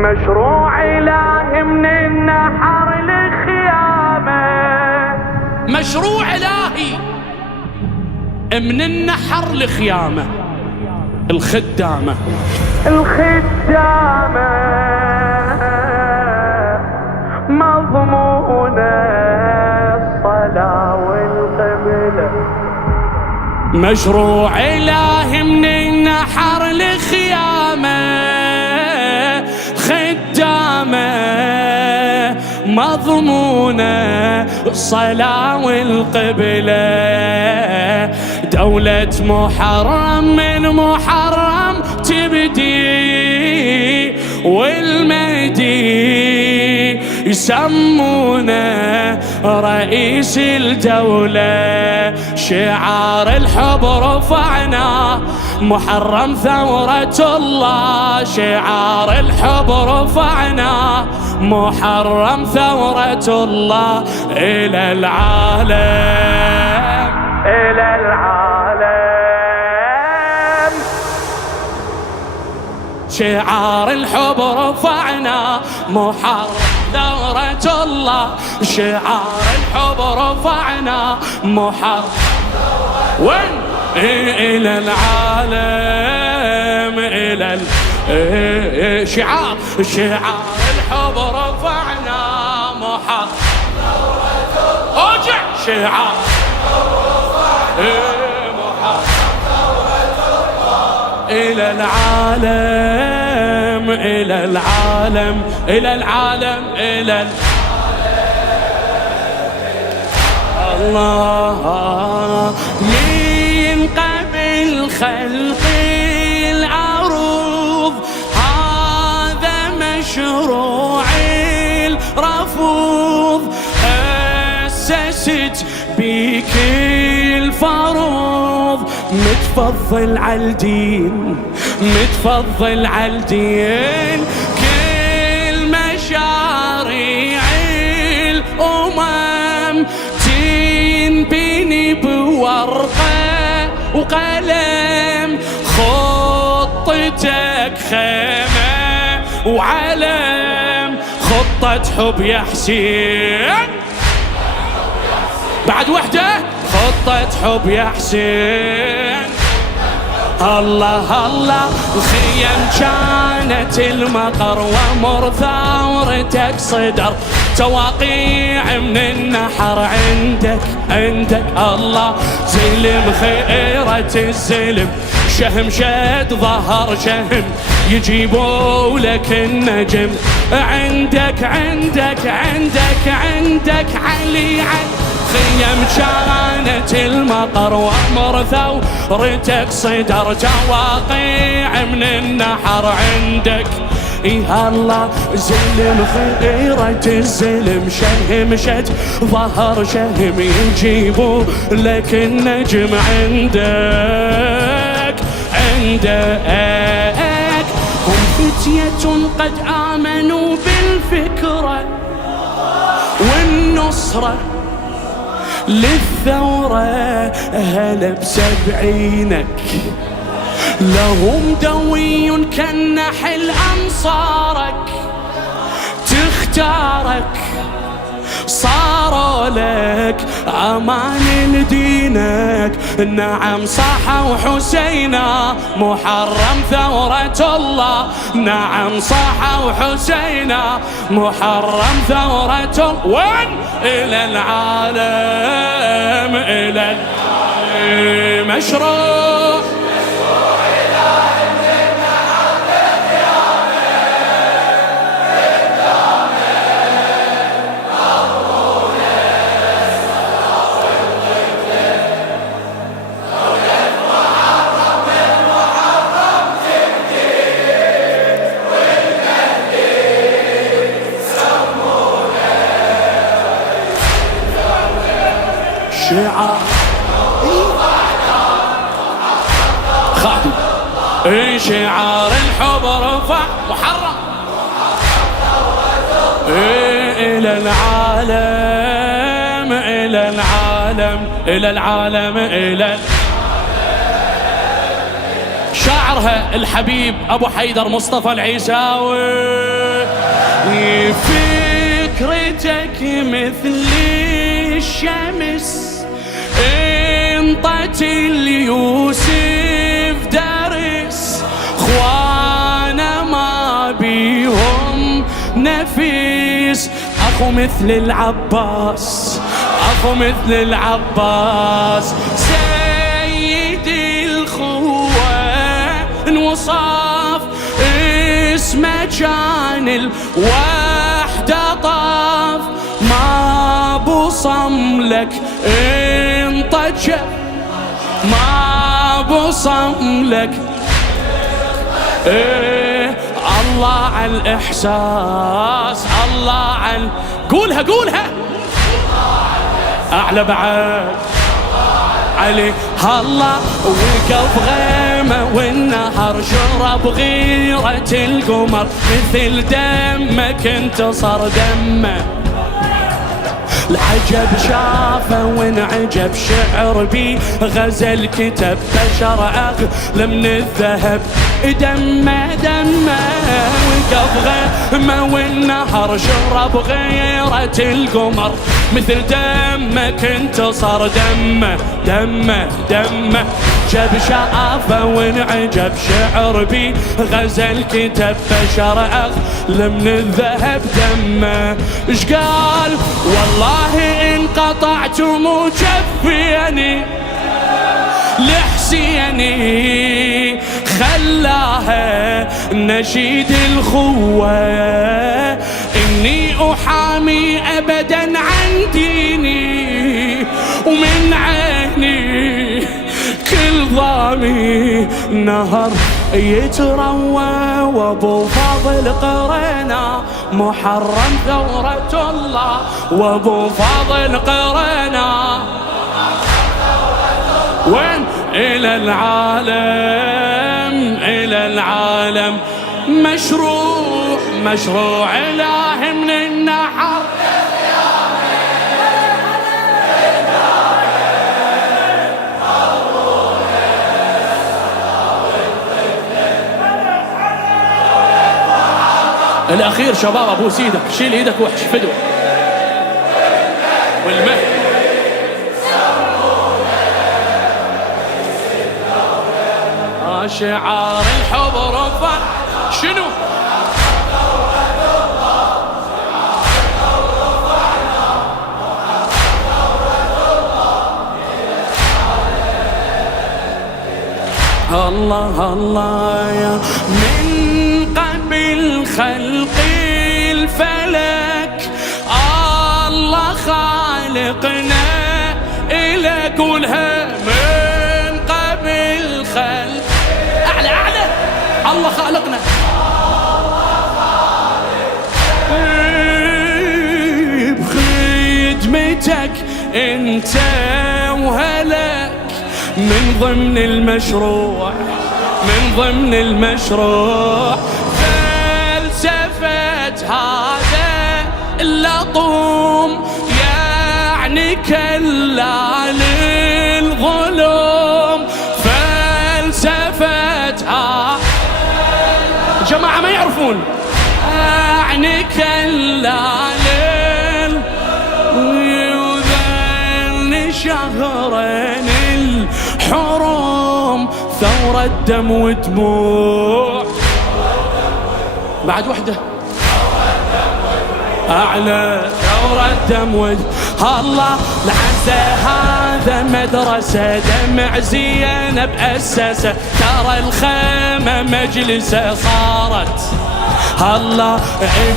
مشروع إلهي من النحر للخيامة، مشروع إلهي من النحر لخيامة. الخدامة مضمونة الصلاة والقبلة. مشروع إلهي من النحر لخيامة، خدامة مضمونة الصلاة والقبلة. دولة محرم من محرم تبدي، والمهدي يسمونه رئيس الدولة. شعار الحب رفعنا محرم ثورة الله، شعار الحب رفعنا محرم ثورة الله. إلى العالم إلى العالم شعار الحب رفعنا محرم ثورة الله، شعار الحب رفعنا محرم وين. إلى العالم إلى شعار الحب رفعنا محرم أوجع شعار إلى العالم إلى العالم إلى العالم إلى الله. من قبل خلق الأرض هذا مشروع الرفوض، أسست بك الفروض. متفضل عالدين متفضل عالدين، كل مشاريع الأمم تنبني بورقة وقلم. خطتك خيمة وعلم، خطة حب يا حسين. بعد وحدة خطة حب يا حسين. الله الله الخيم كانت المقر، ومر ثورتك صدر تواقيع من النحر. عندك الله زلم خيرة الزلم، شهم شد ظهر شهم يجيبوا لك النجم. عندك علي خيم كانت المقر، وامر ثورتك صدر تواقيع من النحر. عندك يا الله زلم خيرة الزلم، شهم شد ظهر شهم يجيبوا لك النجم. عندك هم فتية قد آمنوا بالفكرة والنصرة للثورة. هلا بسبعينك لهم دوي كالنحل أنصارك، تختارك صاروا لك أمان لدينك. نعم صاحوا حسينا محرم ثورة الله، نعم صاحوا حسينا محرم ثورة الله. وين؟ إلى العالم إلى العالم مشروع شعار خادم. شعار الحب رفع محرم إلى العالم إلى العالم إلى العالم إلى شاعرها الحبيب أبو حيدر مصطفى العيساوي. فكرتك مثل الشمس انطت اليوسف درس، خوانا ما بيهم نفيس. اخو مثل العباس، اخو مثل العباس، سيدي الخوة انوصاف، اسمه كان الوحدة طاف. ما بصم لك انطج، ما بصم لك الله على الإحساس، الله على قولها قولها أعلى بعد علي هالله. وقف غيمة والنهر شرب غيرة القمر، مثل دمك انتصر دمه. العجب شافه وانعجب، شعر بي غزل كتب، بشر أغلى من الذهب دمه دمه. وقف غيمة والنهر شرب غيرة القمر، مثل دمك انتصر دمه دمه دمه. جب شافه وانعجب، شعر بي غزل كتب، بشر أغلى من الذهب دمه. ايش قال؟ والله إن قطعت مجفيني لحسيني، خلاها نشيد الخوة، إني أحامي أبدا عن ديني، ومن عيني كل ضامي نهر يتروى. وابو فاضل قرينا محرم ثورة الله، وابو فاضل قرينا وين؟ إلى العالم، إلى العالم مشروع، مشروع إله من النحر. الأخير شباب أبوس إيدك، شيل إيدك وحش فدوة والمهد. شعار الحب رفع شنو؟ الله الله يا من قبل خلق الفلك، الله خالقنا إلى كلها من قبل خلق. أعلى أعلى الله خالقنا، بخدمتك انت وهلك، من ضمن المشروع، من ضمن المشروع فلسفة هذا اللطوم، يعني كلا للظلم. فلسفتها جماعة ما يعرفون، يعني كلا يذل شهرين الحرم، ثورة دم ودموع. بعد وحدة أعلى ثورة دم ودموع. الله العزة هذا مدرسة، دمع زينب أسسه، ترى الخيمة مجلسة صارت. الله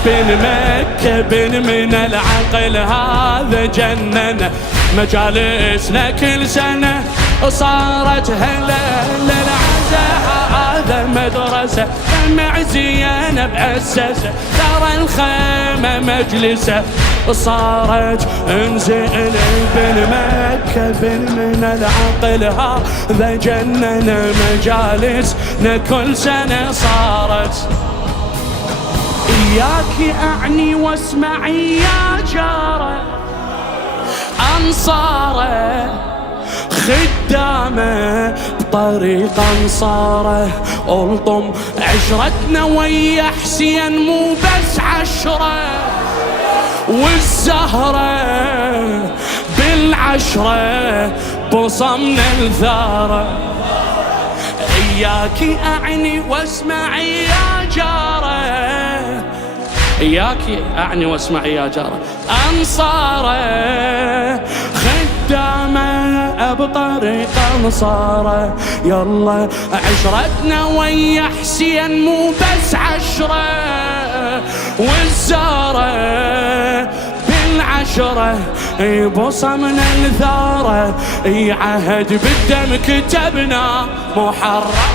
ابن مكة بن من العقل هذا جننا، مجالسنا كل سنة صارت. هلا للعزة هذا مدرسة، دمع زينب أسسه، ترى الخيمة مجلسة صارت. انزل بن مكة بن من العقل هذا جننا، مجالسنا كل سنة صارت. إياك أعني واسمعي يا جارة، أنصاره خدامه بطريق انصاره. الطم عشرتنا ويا حسين مو بس عشرة، والزهرة بالعشرة بصمنا الثارة. إياكي أعني واسمعي يا جارة، إياكي أعني واسمعي يا جارة. أنصاره خدامه بطريق أنصاره. يلا عشرتنا ويا حسين مو بس عشرة، والزارة بالعشرة بصمنا الثارة. عهد بالدم كتبنا محرم،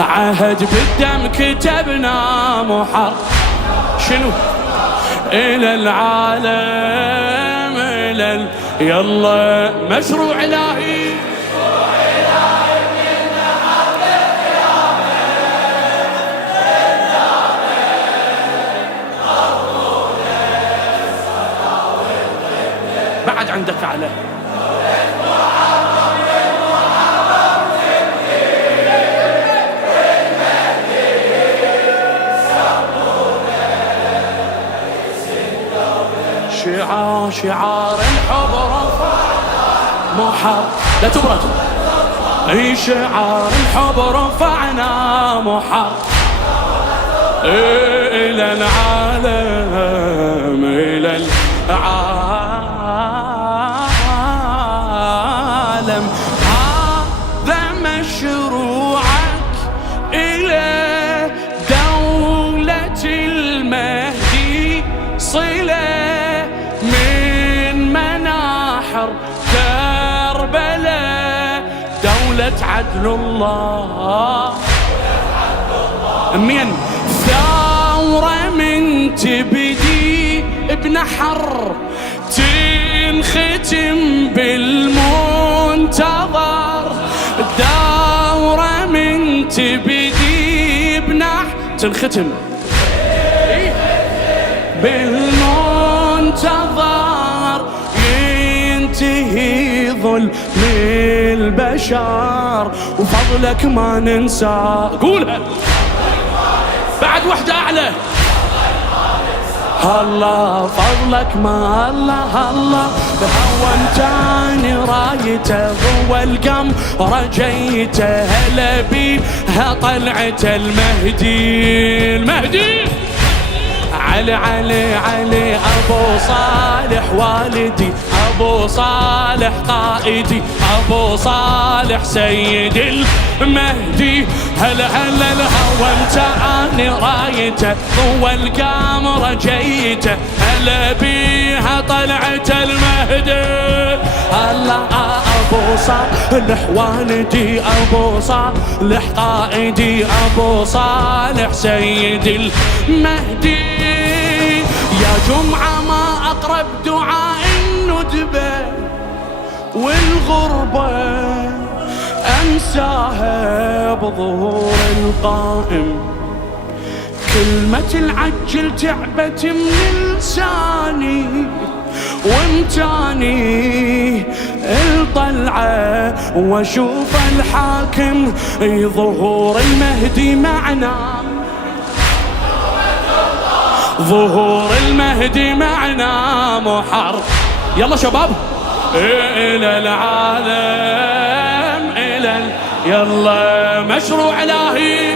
عهد بالدم كتبنا محرم. شنو؟ إلى العالم إلى يلا مشروع إلهي. بعد عندك على شعار الحب رفعنا محر. لا تبرد. اي شعار الحب رفعنا محر الى العالم الى العالم. هذا مشروعك الى دولة المهدي صلة من مناحر كربلاء. دولة عدل الله من ثورة من تبدي بنحر تنختم بالمنتظر. دورة من تبدي بنحر تنختم بالمنتظر. ينتهي ظلم البشر وفضلك ما ننسى. قولها بعد وحدة أعلى. الله فضلك ما الله الله هونتاني رايته ضوى القمر رجيته. هلا بيها طلعت المهدي. المهدي علي علي علي أبو صالح والدي، أبو صالح قائدي، أبو صالح سيد المهدي. هلا هلا الهوى امتعني رايته ضوى القمر جيته. هلا بيها طلعت المهدي. الله أبو صالح والدي، أبو صالح قائدي، أبو صالح سيد المهدي. يا جمعة ما أقرب دعاء الندبة والغربة أنساها بظهور القائم. كلمة العجل تعبت من لساني وامتاني الطلعة واشوف الحاكم ظهور المهدي معنا. ظهور المهدي معنا محر. يلا شباب إلى العالم إلى يلا مشروع إلهي.